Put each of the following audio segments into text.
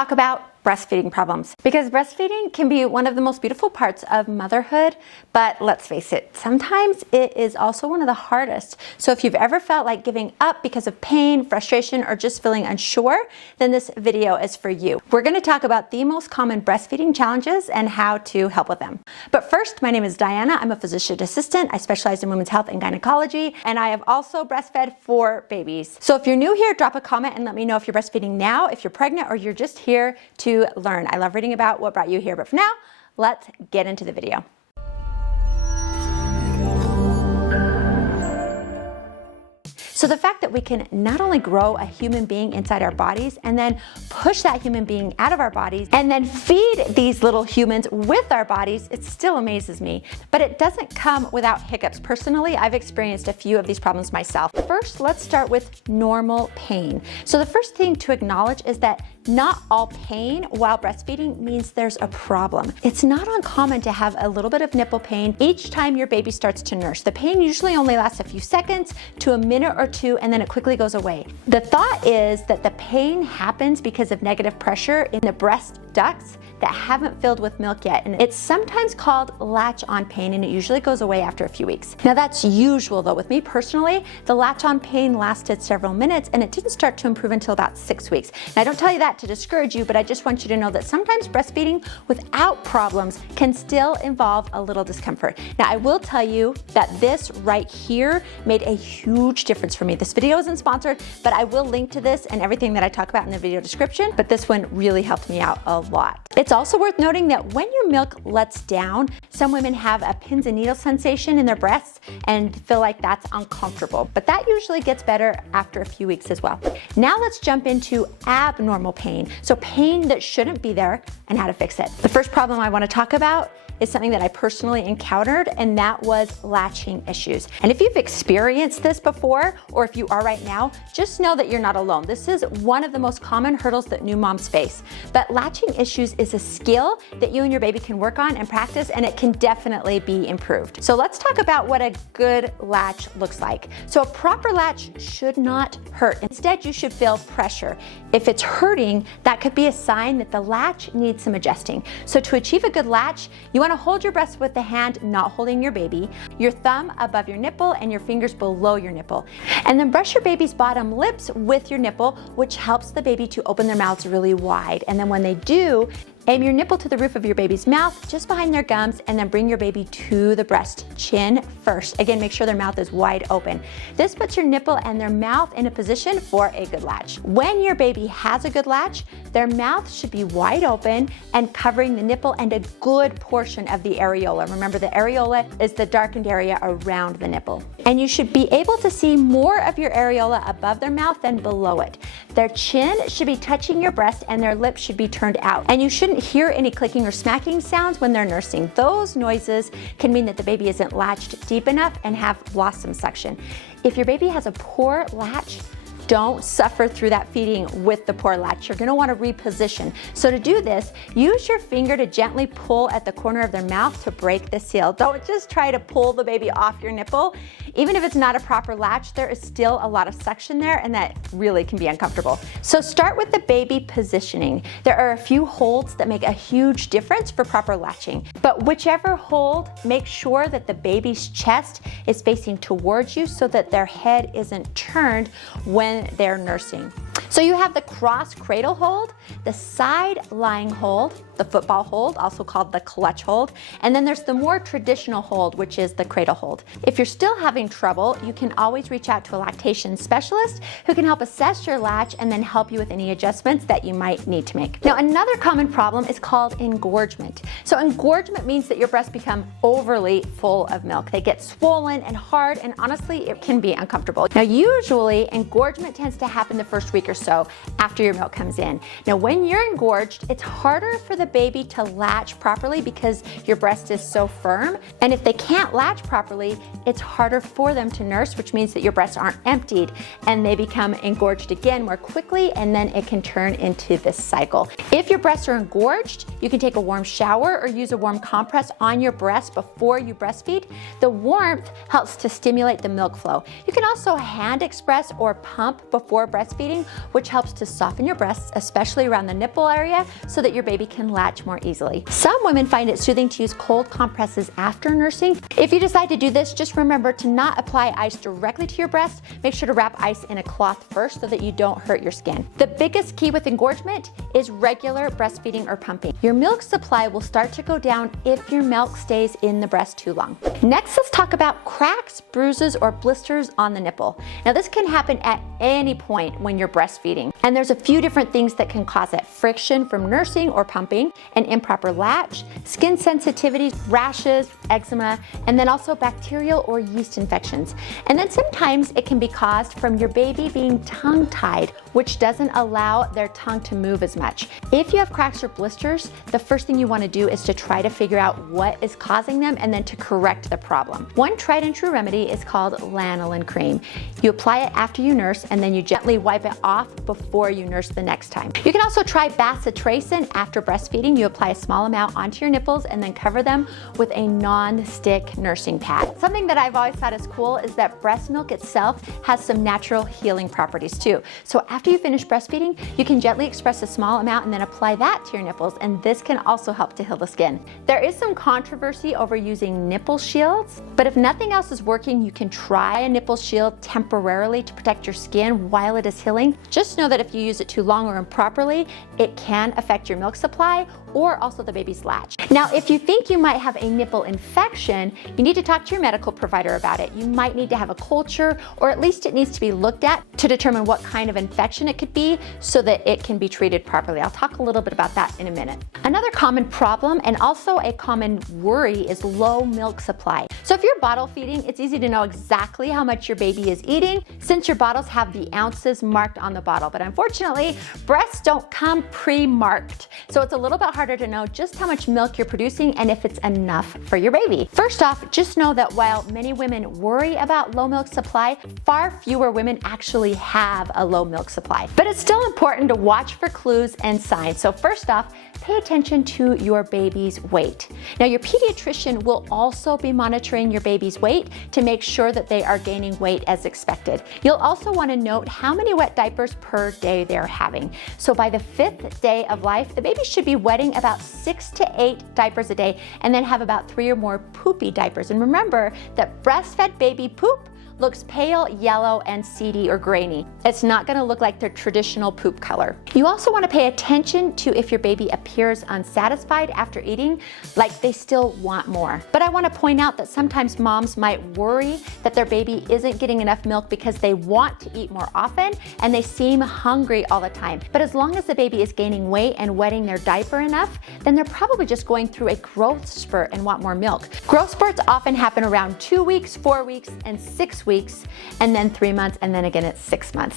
talk about breastfeeding problems, because breastfeeding can be one of the most beautiful parts of motherhood, but let's face it, sometimes it is also one of the hardest. So if you've ever felt like giving up because of pain, frustration, or just feeling unsure, then this video is for you. We're going to talk about the most common breastfeeding challenges and how to help with them. But first, my name is Diana. I'm a physician assistant. I specialize in women's health and gynecology, and I have also breastfed 4 babies. So if you're new here, drop a comment and let me know if you're breastfeeding now, if you're pregnant, or you're just here to learn. I love reading about what brought you here, but for now, let's get into the video. So the fact that we can not only grow a human being inside our bodies and then push that human being out of our bodies and then feed these little humans with our bodies, it still amazes me. But it doesn't come without hiccups. Personally, I've experienced a few of these problems myself. First, let's start with normal pain. So the first thing to acknowledge is that not all pain while breastfeeding means there's a problem. It's not uncommon to have a little bit of nipple pain each time your baby starts to nurse. The pain usually only lasts a few seconds to a minute or two, and then it quickly goes away. The thought is that the pain happens because of negative pressure in the breast ducts that haven't filled with milk yet, and it's sometimes called latch-on pain, and it usually goes away after a few weeks. Now that's usual though. With me personally, the latch-on pain lasted several minutes and it didn't start to improve until about 6 weeks. Now I don't tell you that to discourage you, but I just want you to know that sometimes breastfeeding without problems can still involve a little discomfort. Now I will tell you that this right here made a huge difference for me. This video isn't sponsored, but I will link to this and everything that I talk about in the video description, but this one really helped me out a lot. It's also worth noting that when your milk lets down, some women have a pins and needles sensation in their breasts and feel like that's uncomfortable, but that usually gets better after a few weeks as well. Now let's jump into abnormal pain. So pain that shouldn't be there and how to fix it. The first problem I want to talk about is something that I personally encountered, and that was latching issues. And if you've experienced this before, or if you are right now, just know that you're not alone. This is one of the most common hurdles that new moms face. But latching issues is a skill that you and your baby can work on and practice, and it can definitely be improved. So let's talk about what a good latch looks like. So a proper latch should not hurt. Instead, you should feel pressure. If it's hurting, that could be a sign that the latch needs some adjusting. So to achieve a good latch, you want to hold your breast with the hand not holding your baby, your thumb above your nipple, and your fingers below your nipple. And then brush your baby's bottom lips with your nipple, which helps the baby to open their mouths really wide. And then when they do, aim your nipple to the roof of your baby's mouth, just behind their gums, and then bring your baby to the breast, chin first. Again, make sure their mouth is wide open. This puts your nipple and their mouth in a position for a good latch. When your baby has a good latch, their mouth should be wide open and covering the nipple and a good portion of the areola. Remember, the areola is the darkened area around the nipple. And you should be able to see more of your areola above their mouth than below it. Their chin should be touching your breast and their lips should be turned out. And you shouldn't hear any clicking or smacking sounds when they're nursing. Those noises can mean that the baby isn't latched deep enough and have lost some suction. If your baby has a poor latch, don't suffer through that feeding with the poor latch. You're gonna wanna reposition. So to do this, use your finger to gently pull at the corner of their mouth to break the seal. Don't just try to pull the baby off your nipple. Even if it's not a proper latch, there is still a lot of suction there, and that really can be uncomfortable. So start with the baby positioning. There are a few holds that make a huge difference for proper latching. But whichever hold, make sure that the baby's chest is facing towards you so that their head isn't turned when they're nursing. So you have the cross cradle hold, the side lying hold, the football hold, also called the clutch hold, and then there's the more traditional hold, which is the cradle hold. If you're still having trouble, you can always reach out to a lactation specialist who can help assess your latch and then help you with any adjustments that you might need to make. Now, another common problem is called engorgement. So engorgement means that your breasts become overly full of milk. They get swollen and hard, and honestly, it can be uncomfortable. Now, usually engorgement tends to happen the first week or so after your milk comes in. Now, when you're engorged, it's harder for the baby to latch properly because your breast is so firm. And if they can't latch properly, it's harder for them to nurse, which means that your breasts aren't emptied and they become engorged again more quickly, and then it can turn into this cycle. If your breasts are engorged, you can take a warm shower or use a warm compress on your breast before you breastfeed. The warmth helps to stimulate the milk flow. You can also hand express or pump before breastfeeding, which helps to soften your breasts, especially around the nipple area, so that your baby can latch more easily. Some women find it soothing to use cold compresses after nursing. If you decide to do this, just remember to not apply ice directly to your breast. Make sure to wrap ice in a cloth first so that you don't hurt your skin. The biggest key with engorgement is regular breastfeeding or pumping. Your milk supply will start to go down if your milk stays in the breast too long. Next, let's talk about cracks, bruises, or blisters on the nipple. Now, this can happen at any point when you're breastfeeding, and there's a few different things that can cause it. Friction from nursing or pumping, an improper latch, skin sensitivity, rashes, eczema, and then also bacterial or yeast infections. And then sometimes it can be caused from your baby being tongue-tied, which doesn't allow their tongue to move as much. If you have cracks or blisters, the first thing you want to do is to try to figure out what is causing them and then to correct the problem. One tried and true remedy is called lanolin cream. You apply it after you nurse and then you gently wipe it off before you nurse the next time. You can also try basospasm after breastfeeding. You apply a small amount onto your nipples and then cover them with a non-stick nursing pad. Something that I've always thought is cool is that breast milk itself has some natural healing properties too. So after you finish breastfeeding, you can gently express a small amount and then apply that to your nipples, and this can also help to heal the skin. There is some controversy over using nipple shields, but if nothing else is working, you can try a nipple shield temporarily to protect your skin while it is healing. Just know that if you use it too long or improperly, it can affect your milk supply or also the baby's latch. Now, if you think you might have a nipple infection, you need to talk to your medical provider about it. You might need to have a culture, or at least it needs to be looked at to determine what kind of infection it could be so that it can be treated properly. I'll talk a little bit about that in a minute. Another common problem and also a common worry is low milk supply. So if you're bottle feeding, it's easy to know exactly how much your baby is eating since your bottles have the ounces marked on the bottle. But unfortunately, breasts don't come pre-marked. So it's a little bit harder to know just how much milk you're producing and if it's enough for your baby. First off, just know that while many women worry about low milk supply, far fewer women actually have a low milk supply. But it's still important to watch for clues and signs. So first off, pay attention to your baby's weight. Now, your pediatrician will also be monitoring your baby's weight to make sure that they are gaining weight as expected. You'll also want to note how many wet diapers per day they're having. So by the 5th day of life, the baby should be wetting about 6 to 8 diapers a day and then have about 3 or more poopy diapers. And remember that breastfed baby poop looks pale, yellow, and seedy or grainy. It's not gonna look like their traditional poop color. You also wanna pay attention to if your baby appears unsatisfied after eating, like they still want more. But I wanna point out that sometimes moms might worry that their baby isn't getting enough milk because they want to eat more often and they seem hungry all the time. But as long as the baby is gaining weight and wetting their diaper enough, then they're probably just going through a growth spurt and want more milk. Growth spurts often happen around 2 weeks, 4 weeks, and 6 weeks, and then 3 months, and then again at 6 months.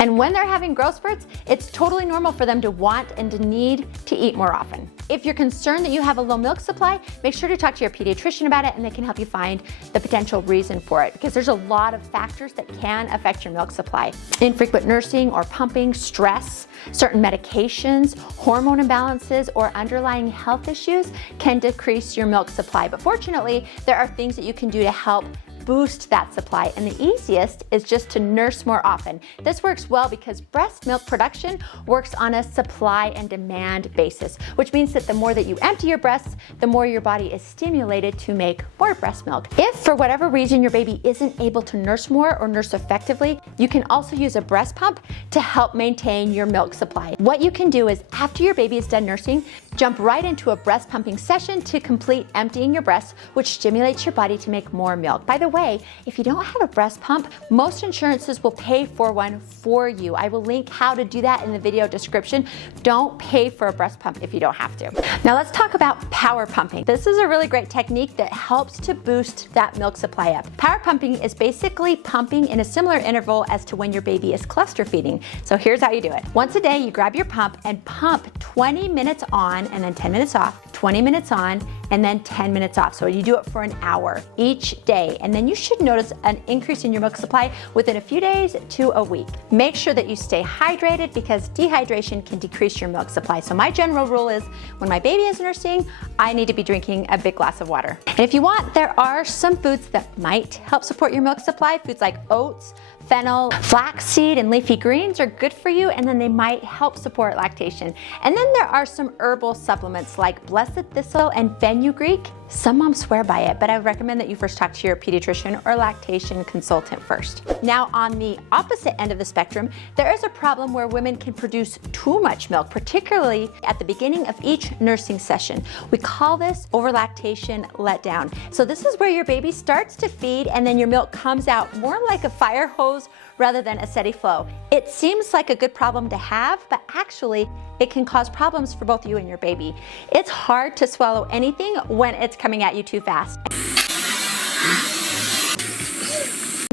And when they're having growth spurts, it's totally normal for them to want and to need to eat more often. If you're concerned that you have a low milk supply, make sure to talk to your pediatrician about it and they can help you find the potential reason for it, because there's a lot of factors that can affect your milk supply. Infrequent nursing or pumping, stress, certain medications, hormone imbalances, or underlying health issues can decrease your milk supply. But fortunately, there are things that you can do to help boost that supply, and the easiest is just to nurse more often. This works well because breast milk production works on a supply and demand basis, which means that the more that you empty your breasts, the more your body is stimulated to make more breast milk. If for whatever reason your baby isn't able to nurse more or nurse effectively, you can also use a breast pump to help maintain your milk supply. What you can do is after your baby is done nursing, jump right into a breast pumping session to complete emptying your breasts, which stimulates your body to make more milk. By the way, if you don't have a breast pump, most insurances will pay for one for you. I will link how to do that in the video description. Don't pay for a breast pump if you don't have to. Now let's talk about power pumping. This is a really great technique that helps to boost that milk supply up. Power pumping is basically pumping in a similar interval as to when your baby is cluster feeding. So here's how you do it. Once a day, you grab your pump and pump 20 minutes on and then 10 minutes off, 20 minutes on, and then 10 minutes off. So you do it for an hour each day. And then you should notice an increase in your milk supply within a few days to a week. Make sure that you stay hydrated because dehydration can decrease your milk supply. So my general rule is when my baby is nursing, I need to be drinking a big glass of water. And if you want, there are some foods that might help support your milk supply. Foods like oats, fennel, flaxseed, and leafy greens are good for you, and then they might help support lactation. And then there are some herbal supplements like blessed thistle and fenugreek. Some moms swear by it, but I recommend that you first talk to your pediatrician or lactation consultant first. Now, on the opposite end of the spectrum, there is a problem where women can produce too much milk, particularly at the beginning of each nursing session. We call this overlactation letdown. So this is where your baby starts to feed and then your milk comes out more like a fire hose rather than a steady flow. It seems like a good problem to have, but actually it can cause problems for both you and your baby. It's hard to swallow anything when it's coming at you too fast.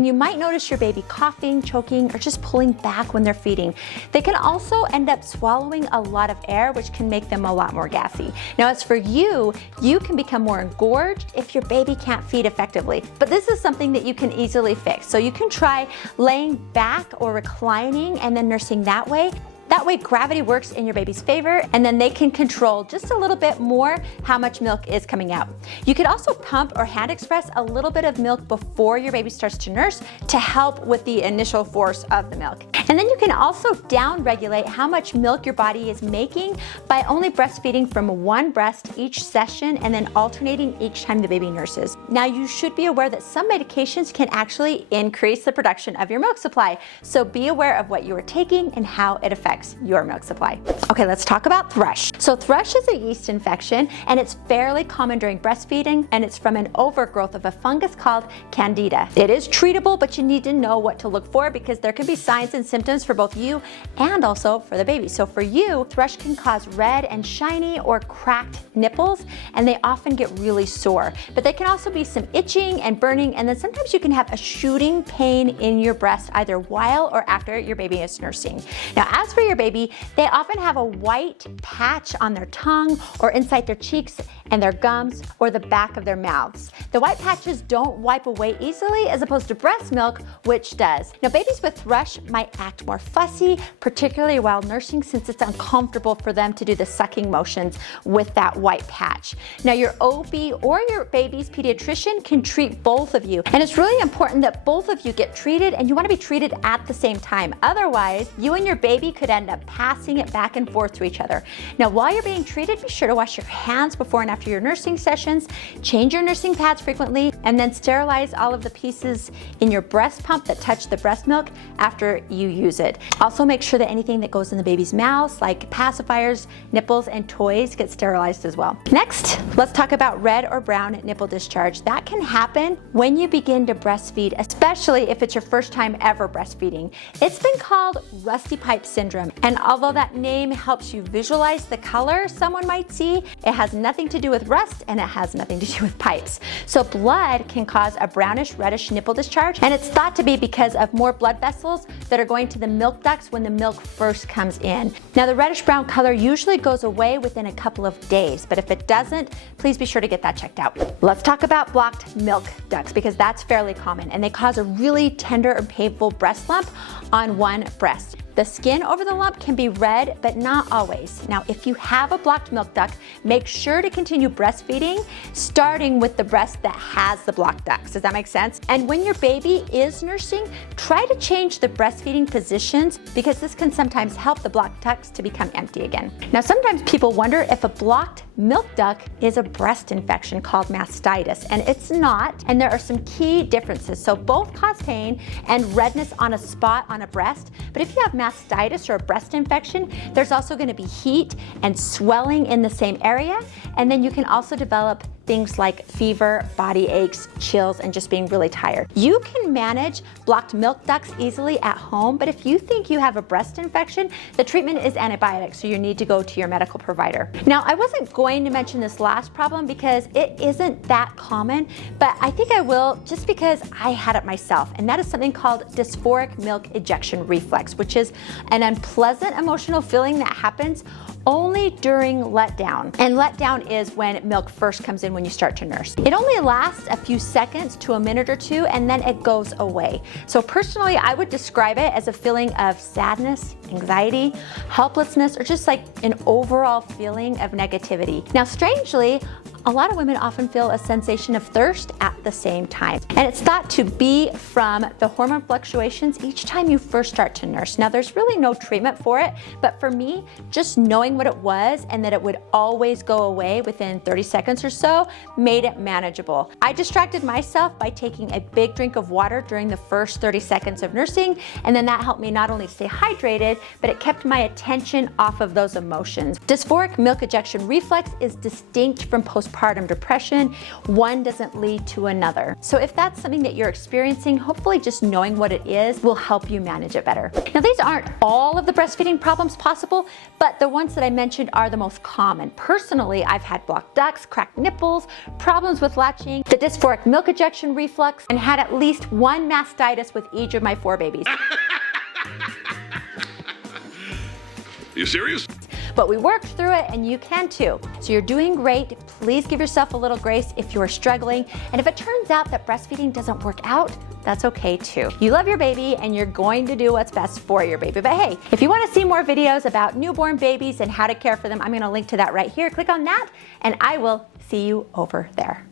You might notice your baby coughing, choking, or just pulling back when they're feeding. They can also end up swallowing a lot of air, which can make them a lot more gassy. Now, as for you, you can become more engorged if your baby can't feed effectively. But this is something that you can easily fix. So you can try laying back or reclining and then nursing that way. That way gravity works in your baby's favor, and then they can control just a little bit more how much milk is coming out. You could also pump or hand express a little bit of milk before your baby starts to nurse to help with the initial force of the milk. And then you can also down regulate how much milk your body is making by only breastfeeding from one breast each session and then alternating each time the baby nurses. Now, you should be aware that some medications can actually increase the production of your milk supply. So be aware of what you are taking and how it affects your milk supply. Okay, let's talk about thrush. So thrush is a yeast infection, and it's fairly common during breastfeeding, and it's from an overgrowth of a fungus called Candida. It is treatable, but you need to know what to look for because there can be signs and symptoms for both you and also for the baby. So for you, thrush can cause red and shiny or cracked nipples, and they often get really sore. But they can also be some itching and burning, and then sometimes you can have a shooting pain in your breast either while or after your baby is nursing. Now, as for your baby, they often have a white patch on their tongue or inside their cheeks and their gums or the back of their mouths. The white patches don't wipe away easily as opposed to breast milk, which does. Now, babies with thrush might act more fussy, particularly while nursing, since it's uncomfortable for them to do the sucking motions with that white patch. Now, your OB or your baby's pediatrician can treat both of you, and it's really important that both of you get treated, and you want to be treated at the same time. Otherwise, you and your baby could end up passing it back and forth to each other. Now, while you're being treated, be sure to wash your hands before and after your nursing sessions, change your nursing pads frequently, and then sterilize all of the pieces in your breast pump that touch the breast milk after you use it. Also, make sure that anything that goes in the baby's mouth, like pacifiers, nipples, and toys, get sterilized as well. Next, let's talk about red or brown nipple discharge. That can happen when you begin to breastfeed, especially if it's your first time ever breastfeeding. It's been called rusty pipe syndrome, and although that name helps you visualize the color someone might see, it has nothing to do with rust and it has nothing to do with pipes. So blood can cause a brownish reddish nipple discharge, and it's thought to be because of more blood vessels that are going to the milk ducts when the milk first comes in. Now, the reddish brown color usually goes away within a couple of days, but if it doesn't, please be sure to get that checked out. Let's talk about blocked milk ducts because that's fairly common, and they cause a really tender and painful breast lump on one breast. The skin over the lump can be red, but not always. Now, if you have a blocked milk duct, make sure to continue breastfeeding, starting with the breast that has the blocked ducts. Does that make sense? And when your baby is nursing, try to change the breastfeeding positions because this can sometimes help the blocked ducts to become empty again. Now, sometimes people wonder if a blocked milk duct is a breast infection called mastitis, and it's not, and there are some key differences. So both cause pain and redness on a spot on a breast, but if you have mastitis or a breast infection, there's also going to be heat and swelling in the same area, and then you can also develop things like fever, body aches, chills, and just being really tired. You can manage blocked milk ducts easily at home, but if you think you have a breast infection, the treatment is antibiotics, so you need to go to your medical provider. Now, I wasn't going to mention this last problem because it isn't that common, but I think I will just because I had it myself, and that is something called dysphoric milk ejection reflex, which is an unpleasant emotional feeling that happens only during letdown. And letdown is when milk first comes in when you start to nurse. It only lasts a few seconds to a minute or two, and then it goes away. So personally, I would describe it as a feeling of sadness, anxiety, helplessness, or just like an overall feeling of negativity. Now, strangely, a lot of women often feel a sensation of thirst at the same time. And it's thought to be from the hormone fluctuations each time you first start to nurse. Now, there's really no treatment for it, but for me, just knowing what it was and that it would always go away within 30 seconds or so made it manageable. I distracted myself by taking a big drink of water during the first 30 seconds of nursing, and then that helped me not only stay hydrated, but it kept my attention off of those emotions. Dysphoric milk ejection reflex is distinct from postpartum depression. One doesn't lead to another. So if that's something that you're experiencing, hopefully just knowing what it is will help you manage it better. Now, these aren't all of the breastfeeding problems possible, but the ones that I mentioned are the most common. Personally, I've had blocked ducts, cracked nipples, problems with latching, the dysphoric milk ejection reflex, and had at least one mastitis with each of my 4 babies. You serious? But we worked through it, and you can too. So you're doing great. Please give yourself a little grace if you're struggling. And if it turns out that breastfeeding doesn't work out, that's okay too. You love your baby and you're going to do what's best for your baby. But hey, if you want to see more videos about newborn babies and how to care for them, I'm going to link to that right here. Click on that and I will see you over there.